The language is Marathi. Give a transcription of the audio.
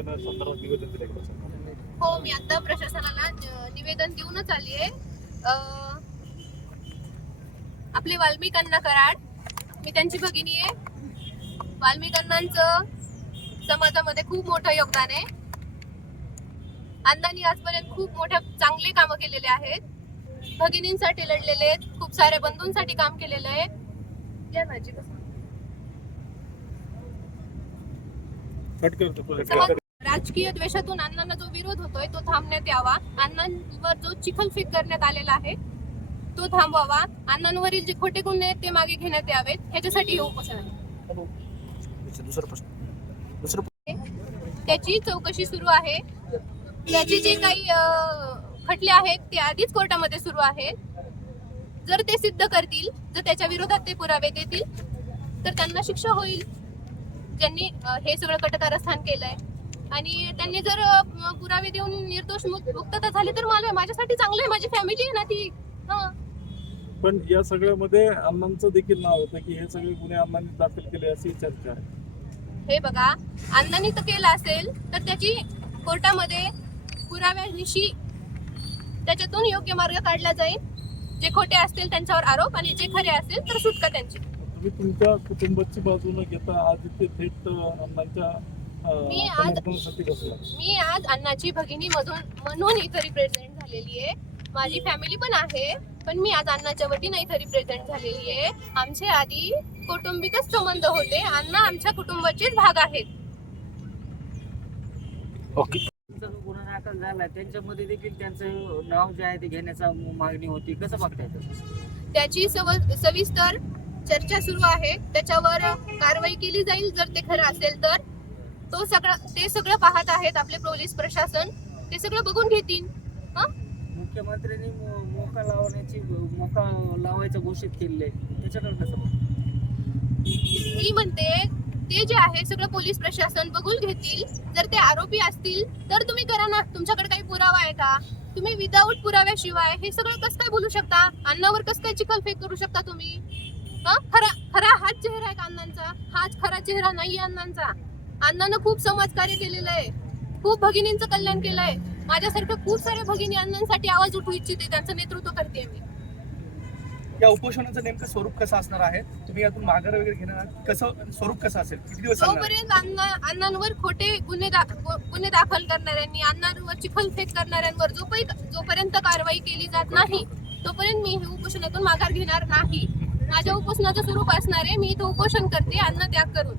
संदर्भात निवेदन दिले का? हो, मी आता प्रशासनाला निवेदन देऊनच आली आहे. आपले वाल्मिक अण्णा कराड, मी त्यांची भगिनी आहे. वाल्मिक अण्णांचं समाजामध्ये खूप मोठं योगदान आहे. अण्णांनी आजपर्यंत खूप मोठ्या चांगले कामं केलेले आहेत. भगिनींसाठी लढलेले आहेत, खूप साऱ्या बंधूंसाठी काम केलेलं आहे. राजकीय द्वेषातून अण्णांना जो विरोध होतोय तो थांबण्यात यावा. अण्णांवर जो चिखलफेक करण्यात आलेला आहे तो थांबवावा. अण्णांवरील जे खोटे गुन्हे आहेत ते मागे घेण्यात यावेत, ह्याच्यासाठी हे उपोषण आहे. त्याची चौकशी सुरू आहे. त्याचे जे काही खटले आहेत ते आधीच कोर्टामध्ये सुरू आहेत. जर ते सिद्ध करतील, जर त्याच्या विरोधात ते पुरावे देतील तर त्यांना शिक्षा होईल. ज्यांनी हे सगळं कटकारस्थान केलंय आणि त्यांनी जर पुरावे देऊन निर्दोष मुक्तता झाली तर माझ्यासाठी चांगलं आहे. माझी फॅमिली आहे ना ती. पण या सगळ्यामध्ये अण्णांचं देखील नाव होतं की हे सगळे गुन्हे अण्णांनी दाखल केले अशी चर्चा आहे. हे बघा, अण्णांनी तर केलं असेल तर त्याची कोर्टामध्ये पुराव्यानिशी त्याच्यातून योग्य मार्ग काढला जाईल. जे खोटे असतील त्यांच्यावर आरोप आणि जे खरे असतील तर सुटका त्यांची. तुम्ही तुमच्या कुटुंबाची बाजू न घेता आज इथे थेट अण्णांच्या मी आज अण्णाची भगिनी म्हणून इथे रिप्रेझेंट झालेली आहे. माझी फॅमिली पण आहे, पण मी आज अण्णाच्या वतीने इथे रिप्रेझेंट झालेली आहे. आमचे आधी कौटुंबिकच संबंध होते. अण्णा आमच्या कुटुंबाचेच भाग आहेत. ओके. गुन्हा दाखल झाला, त्यांच्यामध्ये देखील त्यांचं नाव जे आहे ते घेण्याचा मागणी होती. कसं बघताय? त्याची सविस्तर चर्चा सुरू आहे. त्याच्यावर कारवाई केली जाईल. जर ते खरं असेल तर ते सगळं पाहत आहेत आपले पोलीस प्रशासन. ते सगळं बघून घेतील. मुख्यमंत्र्यांनी मोका लावायचं घोषित केलेलं आहे, त्याच्याकडे कसं? मी म्हणते ते जे आहे सगळं पोलीस प्रशासन बघून घेतील. जर ते आरोपी असतील तर तुम्ही करा ना. तुमच्याकडे काही पुरावा आहे का? तुम्ही विदाऊट पुराव्याशिवाय हे सगळं कसं काय बोलू शकता? अण्णावर कसं काय चिखलफेक करू शकता तुम्ही? खरा हाच चेहरा आहे का अण्णांचा? हाच खरा चेहरा नाही अण्णांचा. अण्णानं खूप समाजकार्य केलेलं आहे, खूप भगिनींचं कल्याण केलंय. माझ्यासारख्या खूप साऱ्या भगिनी अण्णांसाठी आवाज उठवू इच्छिते. त्यांचं नेतृत्व करते मी. या उपोषणाचं नेमकं स्वरूप कसं असणार आहे? तुम्ही यातून माघार वगैरे घेणार, कसं स्वरूप कसं असेल? किती दिवस? जोपर्यंत अण्णांवर खोटे गुन्हे दाखल करणाऱ्यांनी, अण्णांवर चिखलफेक करणाऱ्यांवर जोपर्यंत कारवाई केली जात नाही तोपर्यंत मी हे उपोषणातून माघार घेणार नाही. माझ्या उपोषणाचं स्वरूप असणार आहे, मी इथं उपोषण करते अन्न त्याग करून.